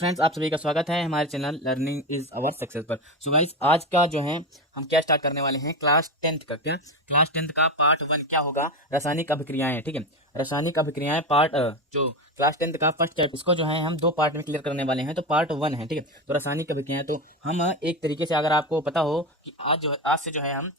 Friends, आप सभी का स्वागत है हमारे channel learning is our success पर। सो गाइस, आज का जो है हम क्या स्टार्ट करने वाले हैं, क्लास 10th का पार्ट 1 क्या होगा, रासायनिक अभिक्रियाएं। ठीक है, रासायनिक अभिक्रियाएं पार्ट जो क्लास 10th का फर्स्ट चैप्टर, इसको जो है हम 2 पार्ट में क्लियर करने वाले हैं। तो पार्ट 1 है, ठीक है। तो रासायनिक अभिक्रियाएं, तो हम एक तरीके से, अगर आपको पता हो कि आज से जो है हम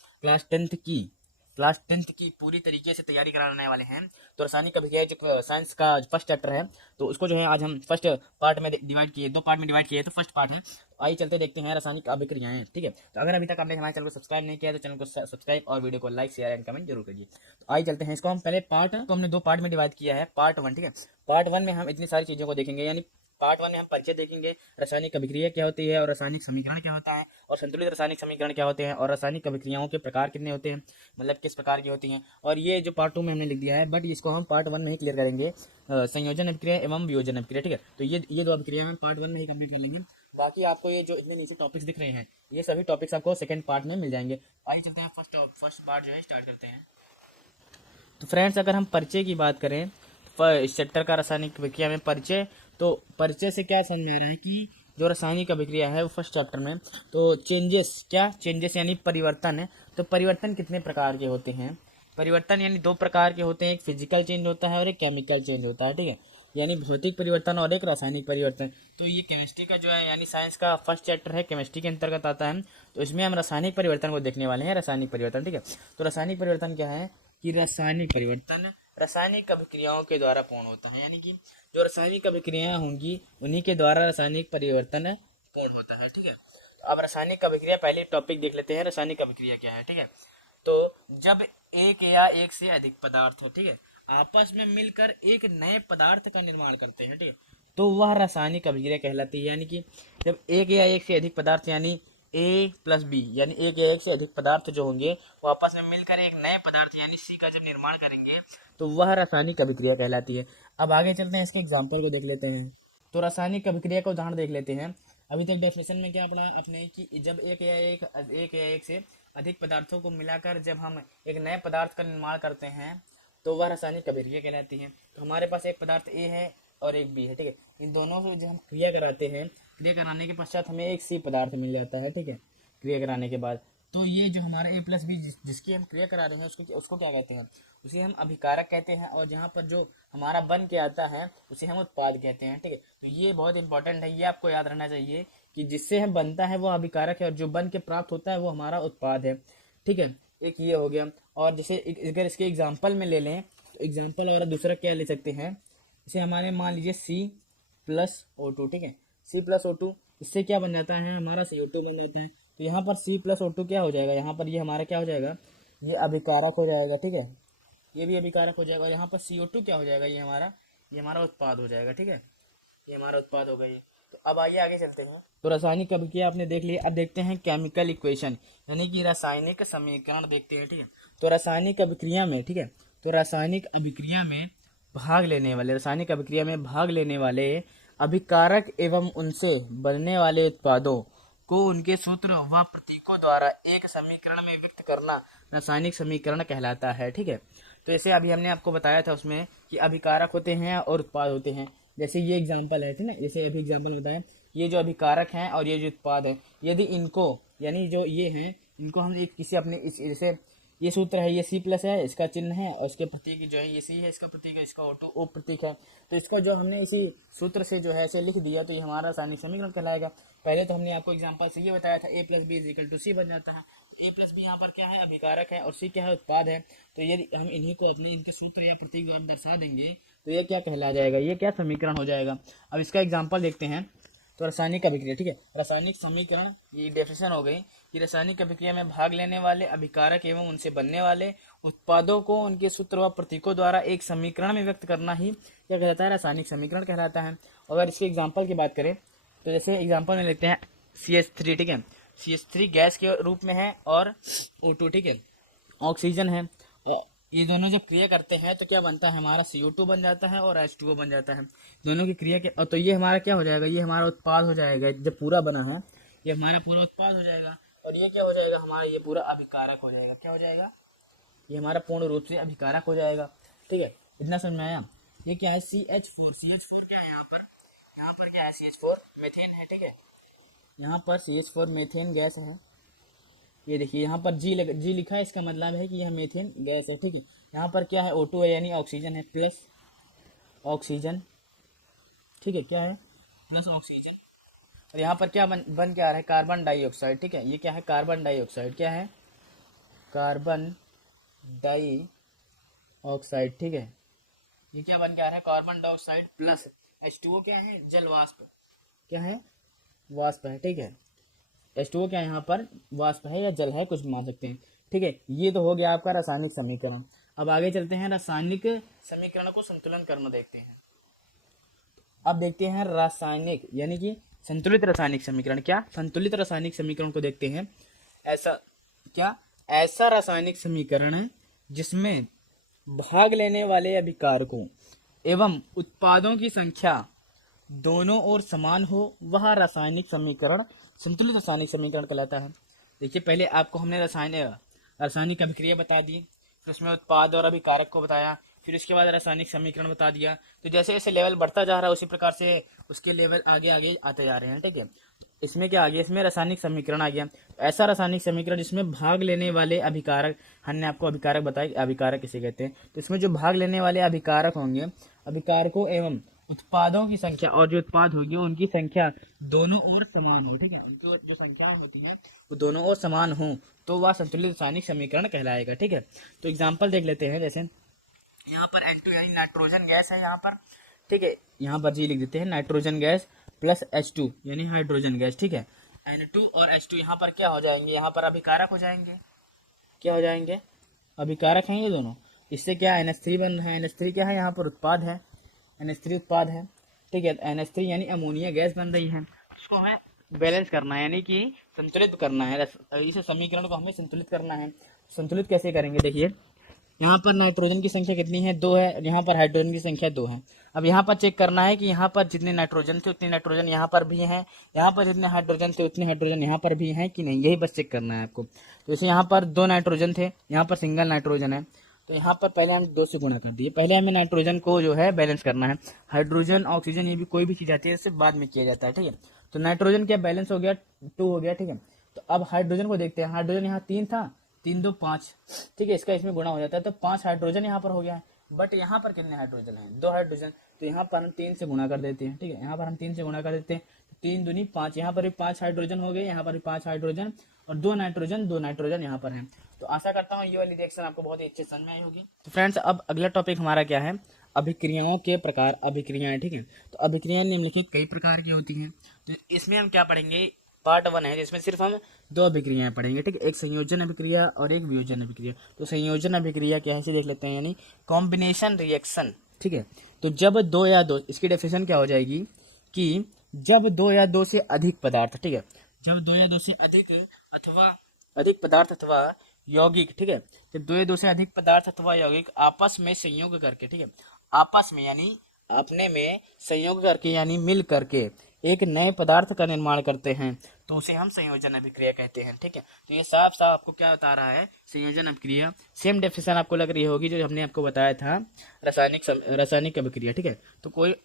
क्लास टेंथ की पूरी तरीके से तैयारी कराने वाले हैं। तो रासायनिक अभिक्रिया जो साइंस का फर्स्ट चैप्टर है, तो उसको जो है आज हम फर्स्ट पार्ट में डिवाइड किए, 2 पार्ट में डिवाइड किए। तो फर्स्ट पार्ट है, तो आइए चलते देखते हैं रासायनिक अभिक्रियाएं। ठीक है, तो अगर अभी तक आपने हमारे चैनल को सब्सक्राइब नहीं किया तो चैनल को सब्सक्राइब और वीडियो को लाइक शेयर एंड कमेंट जरूर करिए। तो आइए चलते हैं, इसको हम पहले पार्ट को हमने 2 पार्ट में डिवाइड किया है, पार्ट 1। ठीक है, पार्ट 1 में हम इतनी सारी चीजों को देखेंगे, यानी पार्ट 1 में हम परिचय देखेंगे, रासायनिक अभिक्रिया क्या होती है और रासायनिक समीकरण क्या होता है और संतुलित रासायनिक समीकरण क्या होते हैं और रासायनिक अभिक्रियाओं के प्रकार कितने होते हैं, मतलब किस प्रकार की होती हैं। और ये जो पार्ट 2 में हमने लिख दिया है, बट इसको हम पार्ट 1 में ही क्लियर करेंगे, संयोजन अभिक्रिया एवं वियोजन अभिक्रिया। ठीक है, तो ये 2 अभिक्रिया हम पार्ट 1 में ही कंप्लीट कर लेंगे। बाकी आपको ये जो इतने नीचे टॉपिक्स दिख रहे हैं, ये सभी टॉपिक्स आपको सेकंड पार्ट में मिल जाएंगे। आइए चलते हैं, फर्स्ट पार्ट जो है स्टार्ट करते हैं। तो फ्रेंड्स, अगर हम परिचय की बात करें, इस चैप्टर का रासायनिक अभिक्रिया में परिचय, तो परिचय से क्या समझ में आ रहा है कि जो रासायनिक अभिक्रिया है वो फर्स्ट चैप्टर में, तो चेंजेस यानी परिवर्तन है। तो परिवर्तन कितने प्रकार के होते हैं, परिवर्तन यानी 2 प्रकार के होते हैं, एक फिजिकल चेंज होता है और एक केमिकल चेंज होता है। ठीक है, यानी भौतिक परिवर्तन और एक रासायनिक परिवर्तन। तो ये केमिस्ट्री का जो है, यानी साइंस का फर्स्ट चैप्टर है, केमिस्ट्री के अंतर्गत आता है। तो इसमें हम रासायनिक परिवर्तन को देखने वाले हैं, रासायनिक परिवर्तन। ठीक है, तो रासायनिक परिवर्तन क्या है कि रासायनिक परिवर्तन रासायनिक अभिक्रियाओं के द्वारा पूर्ण होता है, यानी कि जो रासायनिक अभिक्रियाएं होंगी उन्हीं के द्वारा रासायनिक परिवर्तन पूर्ण होता है। ठीक है, तो अब रासायनिक अभिक्रिया, पहले टॉपिक देख लेते हैं, रासायनिक अभिक्रिया क्या है। ठीक है, तो जब एक या एक से अधिक पदार्थ हो, ठीक है, आपस में मिलकर एक नए पदार्थ का निर्माण करते हैं, ठीक है, तो वह रासायनिक अभिक्रिया कहलाती है। यानी कि जब एक या एक से अधिक पदार्थ, यानी ए प्लस बी, यानी एक या एक से अधिक पदार्थ जो होंगे वो आपस में मिलकर एक नए पदार्थ यानी सी का जब निर्माण करेंगे, तो वह रासायनिक अभिक्रिया कहलाती है। अब आगे चलते हैं, इसके एग्जाम्पल को देख लेते हैं। तो रासायनिक अभिक्रिया का उदाहरण देख लेते हैं। अभी तक डेफिनेशन में क्या पढ़ा अपने कि जब एक या एक से अधिक पदार्थों को मिलाकर जब हम एक नए पदार्थ का निर्माण करते हैं, तो वह रासायनिक अभिक्रिया कहलाती है। तो हमारे पास एक पदार्थ ए है और एक बी है, ठीक है, इन दोनों से जब हम क्रिया कराते हैं, क्रिया कराने के पश्चात हमें एक सी पदार्थ मिल जाता है। ठीक है, क्रिया कराने के बाद, तो ये जो हमारा ए प्लस बी जिसकी हम क्रिया करा रहे हैं उसको क्या कहते हैं, उसे हम अभिकारक कहते हैं। और जहाँ पर जो हमारा बन के आता है उसे हम उत्पाद कहते हैं। ठीक है, तो ये बहुत इंपॉर्टेंट है, ये आपको याद रहना चाहिए कि जिससे हम बनता है वो अभिकारक है और जो बन के प्राप्त होता है वो हमारा उत्पाद है। ठीक है, एक ये हो गया। और जैसे अगर इसके एग्जाम्पल में ले लें, तो एग्जाम्पल और दूसरा क्या ले सकते हैं, इसे हमारे मान लीजिए C+O2। ठीक है, C+O2, इससे क्या बन जाता है, हमारा CO2 बन जाता है। तो यहाँ पर C+O2 क्या हो जाएगा, यहाँ पर ये हमारा क्या हो जाएगा, ये अभिकारक हो जाएगा। ठीक है, ये भी अभिकारक हो जाएगा। और यहाँ पर CO2 क्या हो जाएगा, ये हमारा उत्पाद हो जाएगा। ठीक है, ये हमारा उत्पाद हो गई। तो अब आइए आगे चलते हैं। तो रासायनिक अभिक्रिया आपने देख लिया, अब देखते हैं केमिकल इक्वेशन, यानी कि रासायनिक समीकरण देखते हैं। ठीक है, तो रासायनिक अभिक्रिया में, ठीक है, तो रासायनिक अभिक्रिया में भाग लेने वाले अभिकारक एवं उनसे बनने वाले उत्पादों को उनके सूत्र व प्रतीकों द्वारा एक समीकरण में व्यक्त करना रासायनिक समीकरण कहलाता है। ठीक है, तो जैसे अभी हमने आपको बताया था उसमें कि अभिकारक होते हैं और उत्पाद होते हैं। जैसे ये एग्जाम्पल है, ठीक है, जैसे अभी एग्जाम्पल बताया, ये जो अभिकारक हैं और ये जो उत्पाद है, यदि इनको, यानी जो ये हैं, इनको हम एक किसी अपने जैसे ये सूत्र है, ये C+ है, इसका चिन्ह है, और इसके प्रतीक जो है ये C है, इसका प्रतीक है, इसका O प्रतीक है। तो इसको जो हमने इसी सूत्र से जो है ऐसे लिख दिया, तो ये हमारा रासायनिक समीकरण कहलाएगा। पहले तो हमने आपको एग्जाम्पल से ये बताया था A+B=C बन जाता है। A+B यहाँ पर क्या है, अभिकारक है, और C क्या है, उत्पाद है। तो यदि हम इन्हीं को अपने इनके सूत्र या प्रतीक द्वारा दर्शा देंगे तो ये क्या कहला जाएगा, ये क्या समीकरण हो जाएगा। अब इसका एग्जाम्पल देखते हैं। तो रासायनिक अभिक्रिया, ठीक है, रासायनिक समीकरण, ये डेफिनेशन हो गई कि रासायनिक अभिक्रिया में भाग लेने वाले अभिकारक एवं उनसे बनने वाले उत्पादों को उनके सूत्र व प्रतीकों द्वारा एक समीकरण में व्यक्त करना ही क्या कहलाता है, रासायनिक समीकरण कहलाता है। अगर इसके एग्जाम्पल की बात करें, तो जैसे एग्जाम्पल में लेते हैं CH3, ठीक है, CH3 गैस के रूप में है और O2, ठीक है, ऑक्सीजन है। और ये दोनों जब क्रिया करते हैं तो क्या बनता है, हमारा CO2 बन जाता है और H2O बन जाता है, दोनों की क्रिया के। और तो ये हमारा क्या हो जाएगा, ये हमारा उत्पाद हो जाएगा। जब पूरा बना है ये हमारा पूरा उत्पाद हो जाएगा। और ये क्या हो जाएगा, हमारा ये पूरा अभिकारक हो जाएगा। क्या हो जाएगा, ये हमारा पूर्ण रूप से अभिकारक हो जाएगा। ठीक है, इतना समझ में आया। ये क्या है, CH4 क्या है, यहाँ पर क्या है, CH4 मीथेन है, ठीक है। यहाँ पर CH4 मीथेन गैस है, ये देखिए यहाँ पर जी लिखा है, इसका मतलब है कि यह मीथेन गैस है, ठीक है। यहाँ पर क्या है, O2 है यानी ऑक्सीजन है, प्लस ऑक्सीजन, ठीक है, क्या है, प्लस ऑक्सीजन। और यहाँ पर क्या बन के आ रहा है, कार्बन डाइऑक्साइड, ठीक है। ये क्या है, कार्बन डाइऑक्साइड, क्या है, कार्बन डाइऑक्साइड, ठीक है। ये क्या बन के आ रहा है, कार्बन डाइऑक्साइड प्लस H2O क्या है, जल वाष्प, क्या है, वाष्प है, ठीक है। H2O क्या है, यहाँ पर वाष्प है या जल है, कुछ भी मान सकते हैं, ठीक है। ये तो हो गया आपका रासायनिक समीकरण। अब आगे चलते हैं, रासायनिक समीकरण को संतुलन करना देखते हैं। अब देखते हैं रासायनिक यानी कि संतुलित रासायनिक समीकरण, क्या, संतुलित रासायनिक समीकरण को देखते हैं। ऐसा क्या, ऐसा रासायनिक समीकरण है जिसमें भाग लेने वाले अभिकारकों एवं उत्पादों की संख्या दोनों ओर समान हो, वह रासायनिक समीकरण संतुलित रासायनिक समीकरण कहलाता है। देखिए, पहले आपको हमने रासायनिक अभिक्रिया बता दी, फिर उसमें उत्पाद और अभिकारक को बताया, फिर उसके बाद रासायनिक समीकरण बता दिया। तो जैसे जैसे लेवल बढ़ता जा रहा है उसी प्रकार से उसके लेवल आगे आगे आते जा रहे हैं, ठीक है। इसमें क्या आ गया, इसमें रासायनिक समीकरण आ गया। ऐसा रासायनिक समीकरण जिसमें भाग लेने वाले अभिकारक, हमने आपको अभिकारक बताया, अभिकारक किसे कहते हैं। तो इसमें जो भाग लेने वाले अभिकारक होंगे, अभिकारकों एवं उत्पादों की संख्या, और जो उत्पाद होगी उनकी संख्या दोनों ओर समान हो, ठीक है। उनकी जो संख्याएं होती है वो दोनों ओर समान हो, तो वह संतुलित रासायनिक समीकरण कहलाएगा, ठीक है। तो एग्जाम्पल देख लेते हैं, जैसे यहाँ पर N2 यानी नाइट्रोजन गैस है यहाँ पर, ठीक है। यहाँ पर जी लिख देते हैं, नाइट्रोजन गैस प्लस H2 यानी हाइड्रोजन गैस, ठीक है। N2 और H2 यहाँ पर क्या हो जाएंगे, यहाँ पर अभिकारक हो जाएंगे, क्या हो जाएंगे, अभिकारक हैं ये दोनों। इससे क्या NH3 बन रहा है, NH3 क्या है, यहाँ पर उत्पाद है, NH3 उत्पाद है, ठीक है। NH3 यानी अमोनिया गैस बन रही है, उसको हमें बैलेंस करना है, यानी कि संतुलित करना है। इस समीकरण को हमें संतुलित करना है। संतुलित कैसे करेंगे, देखिए, यहाँ पर नाइट्रोजन की संख्या कितनी है, 2 है, यहाँ पर हाइड्रोजन की संख्या 2 है। अब यहाँ पर चेक करना है कि यहाँ पर जितने नाइट्रोजन थे उतने नाइट्रोजन यहाँ पर भी हैं, यहाँ पर जितने हाइड्रोजन थे उतने हाइड्रोजन यहाँ पर भी हैं कि नहीं, यही बस चेक करना है आपको। तो जैसे यहाँ पर 2 नाइट्रोजन थे, यहाँ पर सिंगल नाइट्रोजन है, तो यहाँ पर पहले हम 2 से गुणा कर दिए। पहले हमें नाइट्रोजन को जो है बैलेंस करना है। हाइड्रोजन, ऑक्सीजन, ये भी कोई भी चीज आती है इससे बाद में किया जाता है, ठीक है। तो नाइट्रोजन क्या बैलेंस हो गया, 2 हो गया, ठीक है। तो अब हाइड्रोजन को देखते हैं, हाइड्रोजन यहाँ 3 था, 3 2 5, ठीक है, इसका इसमें गुणा हो जाता है, तो 5 हाइड्रोजन यहाँ पर हो गया है। बट यहाँ पर कितने हाइड्रोजन हैं, 2 हाइड्रोजन, तो यहाँ पर हम 3 से गुणा कर देते हैं, ठीक है। यहाँ पर हम 3 से गुणा कर देते हैं, 3 दूनी 5, यहाँ पर भी 5 हाइड्रोजन हो गए, यहाँ पर भी 5 हाइड्रोजन, और 2 नाइट्रोजन यहाँ पर हैं। तो आशा करता हूँ ये वाली रिएक्शन आपको बहुत ही अच्छे समझ में आई होगी। तो फ्रेंड्स, अब अगला टॉपिक हमारा क्या है, अभिक्रियाओं के प्रकार, अभिक्रियाएं, ठीक है। तो अभिक्रियाएं निम्नलिखित कई प्रकार की होती हैं। तो इसमें हम क्या पढ़ेंगे, पार्ट 1 है जिसमें सिर्फ हम 2 अभिक्रियाएं पढ़ेंगे, ठीक है। एक संयोजन अभिक्रिया और एक वियोजन अभिक्रिया। तो संयोजन अभिक्रिया क्या है इसे देख लेते हैं, यानी कॉम्बिनेशन रिएक्शन, ठीक है। तो जब 2 या 2, इसकी डेफिनेशन क्या हो जाएगी कि जब 2 या 2 से अधिक पदार्थ, ठीक है, जब 2 या 2 से अधिक पदार्थ अथवा यौगिक, ठीक है, जब 2 या 2 से अधिक पदार्थ अथवा यौगिक आपस में संयोग करके, ठीक है, आपस में यानी अपने में संयोग करके यानी मिल करके एक नए पदार्थ का निर्माण करते हैं, तो उसे हम संयोजन अभिक्रिया कहते हैं, ठीक है। तो ये साफ साफ आपको क्या बता रहा है, संयोजन अभिक्रिया। सेम डेफिनेशन आपको लग रही होगी जो हमने आपको बताया था रासायनिक अभिक्रिया, ठीक है। तो कोई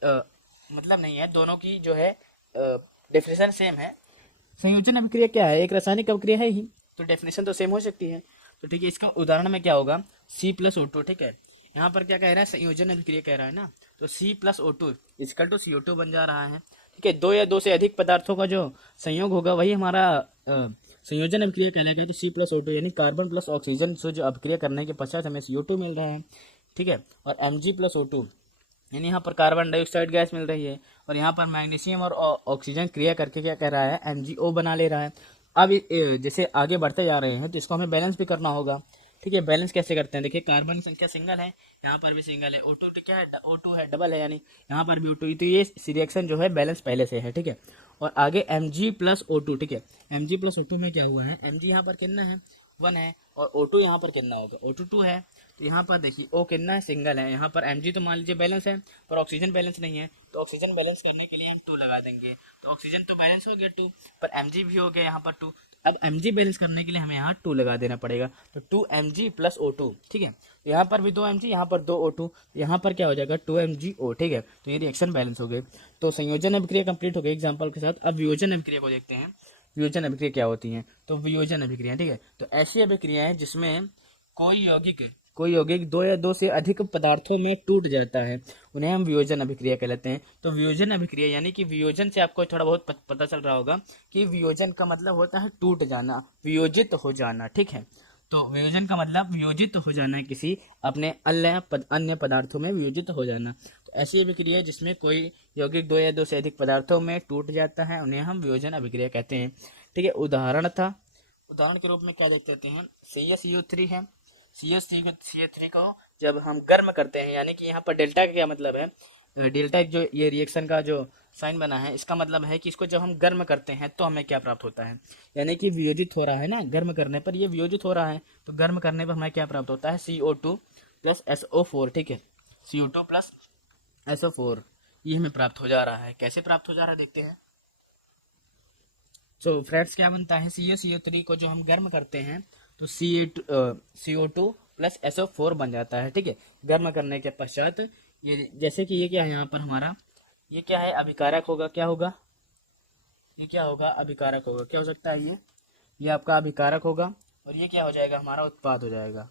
मतलब नहीं है, दोनों की जो है डेफिनेशन सेम है। संयोजन अभिक्रिया क्या है, एक रासायनिक अभिक्रिया है ही, तो डेफिनेशन तो सेम हो सकती है। तो ठीक है, इसका उदाहरण में क्या होगा, C+O2, ठीक है। यहाँ पर क्या कह रहा है, संयोजन अभिक्रिया कह रहा है ना, तो C+O2 इक्वल टू CO2 बन जा रहा है, ठीक है। 2 या 2 से अधिक पदार्थों का जो संयोग होगा वही हमारा संयोजन अभिक्रिया कहलाएगा। तो C+O2 यानी कार्बन प्लस ऑक्सीजन से जो अभिक्रिया करने के पश्चात हमें CO2 मिल रहा है, ठीक है। और Mg+O2 यानी यहाँ पर कार्बन डाइऑक्साइड गैस मिल रही है, और यहाँ पर मैग्नीशियम और ऑक्सीजन क्रिया करके क्या कह रहा है, MgO बना ले रहा है। अब जैसे आगे बढ़ते जा रहे हैं तो इसको हमें बैलेंस भी करना होगा, ठीक है। बैलेंस कैसे करते हैं, देखिए, कार्बन की संख्या सिंगल है, यहाँ पर भी सिंगल है, O2 क्या है, O2 है, डबल है, यानी यहाँ पर भी O2, तो ये रिएक्शन जो है बैलेंस पहले से है, ठीक है। और आगे Mg+O2, ठीक है। Mg+O2 में क्या हुआ है, Mg यहाँ पर कितना है, 1 है, और O2 यहाँ पर कितना होगा, O2 2 है। तो यहाँ पर देखिए O कितना है, सिंगल है, यहाँ पर Mg तो मान लीजिए बैलेंस है, पर ऑक्सीजन बैलेंस नहीं है, तो ऑक्सीजन बैलेंस करने के लिए हम 2 लगा देंगे, तो ऑक्सीजन तो बैलेंस हो गया 2, पर Mg भी हो गया यहाँ पर 2, अब Mg बैलेंस करने के लिए हमें यहाँ 2 लगा देना पड़ेगा, तो 2Mg प्लस O2, ठीक है। तो यहाँ पर भी 2Mg, यहाँ पर 2O2, यहाँ पर क्या हो जाएगा 2MgO, ठीक है। तो ये रिएक्शन बैलेंस हो गए। तो संयोजन अभिक्रिया कंप्लीट हो गई एग्जाम्पल के साथ। अब वियोजन अभिक्रिया को देखते हैं। वियोजन अभिक्रिया क्या होती है? तो वियोजन अभिक्रिया, ठीक है, तो ऐसी अभिक्रिया है जिसमें कोई यौगिक दो या दो से अधिक पदार्थों में टूट जाता है, उन्हें हम वियोजन अभिक्रिया कहलाते हैं। तो वियोजन अभिक्रिया यानी कि वियोजन से आपको थोड़ा बहुत पता चल रहा होगा कि वियोजन का मतलब होता है टूट जाना, वियोजित हो जाना, ठीक है। तो वियोजन का मतलब वियोजित हो जाना है, किसी अपने अन्य पदार्थों में वियोजित हो जाना। तो ऐसी अभिक्रिया जिसमें कोई यौगिक दो या दो से अधिक पदार्थों में टूट जाता है, उन्हें हम वियोजन अभिक्रिया कहते हैं, ठीक है। उदाहरण के रूप में क्या देख लेते हैं, CaCO3 है। CH3 को जब हम गर्म करते हैं, यानी कि यहाँ पर डेल्टा का क्या मतलब है, डेल्टा जो ये रिएक्शन का जो साइन बना है, इसका मतलब है कि इसको जब हम गर्म करते हैं तो हमें क्या प्राप्त होता है, यानी कि वियोजित हो रहा है ना, गर्म करने पर ये वियोजित हो रहा है, तो गर्म करने पर हमें क्या प्राप्त होता है, CO2 प्लस SO4, ठीक है, CO2 प्लस SO4 ये हमें प्राप्त हो जा रहा है। कैसे प्राप्त हो जा रहा है देखते हैं। तो फ्रेंड्स क्या बनता है, CaCO3 को जो हम गर्म करते हैं तो CO2 प्लस SO4 बन जाता है, ठीक है। गर्म करने के पश्चात ये, जैसे कि ये क्या है यहाँ पर हमारा, ये क्या है, अभिकारक होगा, क्या होगा, ये क्या होगा, अभिकारक होगा। क्या हो सकता है ये आपका अभिकारक होगा, और ये क्या हो जाएगा, हमारा उत्पाद हो जाएगा,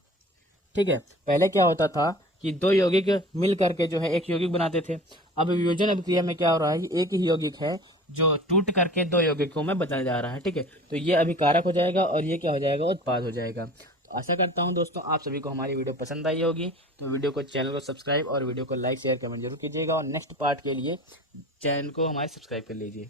ठीक है। पहले क्या होता था कि दो यौगिक मिल करके जो है एक यौगिक बनाते थे। अब वियोजन अभिक्रिया में क्या हो रहा है, कि एक ही यौगिक है जो टूट करके दो यौगिकों में बदल जा रहा है, ठीक है। तो ये अभिकारक हो जाएगा और ये क्या हो जाएगा, उत्पाद हो जाएगा। तो आशा करता हूँ दोस्तों आप सभी को हमारी वीडियो पसंद आई होगी। तो वीडियो को, चैनल को सब्सक्राइब और वीडियो को लाइक शेयर कमेंट जरूर कीजिएगा, और नेक्स्ट पार्ट के लिए चैनल को हमारे सब्सक्राइब कर लीजिए।